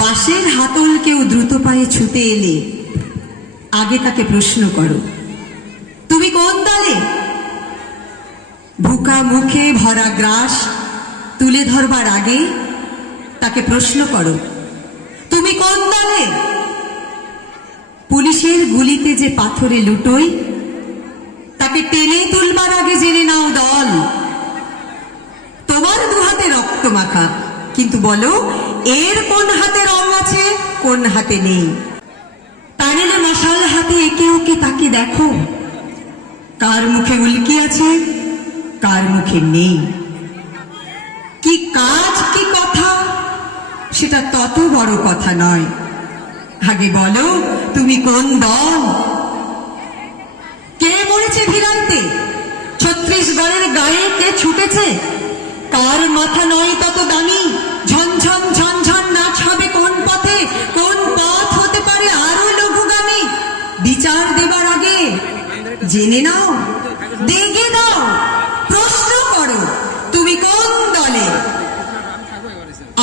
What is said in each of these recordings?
বাঁশের হাতল কেউ দ্রুত পায়ে ছুটে এলে আগে তাকে প্রশ্ন করো, তুমি কোন দলে? ভুকা মুখে ভরা গ্রাস তুলে ধরবার আগে তাকে প্রশ্ন করো, তুমি কোন দলে? পুলিশের গুলিতে যে পাথরে লুটোই তাকে টেনে তুলবার আগে জেনে নাও দল। তোমার দুহাতে রক্ত মাখা, কিন্তু বলো এর কোন হাতে রং আছে, কোন হাতে নেই। টানেলে মশাল হাতে একে ওকে তাকে দেখো, কার মুখে উল্কি আছে, কার মুখে নেই। কি কাজ কি কথা সেটা তত বড় কথা নয়, আগে বলো তুমি কোন দল। কে মরেছে ভিড়াইতে, ছত্রিশগড়ের গায়ে কে ছুটেছে, কার মাথা নয় তত দামি, ঝনঝন ঝনঝন নাচ হবে কোন পথে, কোন পথ হতে পারে আরো লঘুগামী। বিচার দেবার আগে জেনে নাও, দেখে দাও, প্রশ্ন করো তুমি কোন দলে।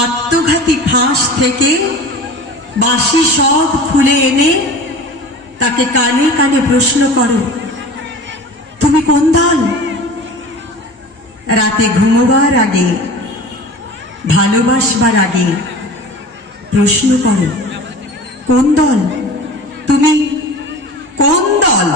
আত্মঘাতী ফাঁস থেকে বাঁশি সব খুলে এনে তাকে কানে কানে প্রশ্ন করো, তুমি কোন দল। রাতে ঘুমোবার আগে, ভালোবাসবার আগে প্রশ্ন করো, কোন দল, তুমি কোন দল।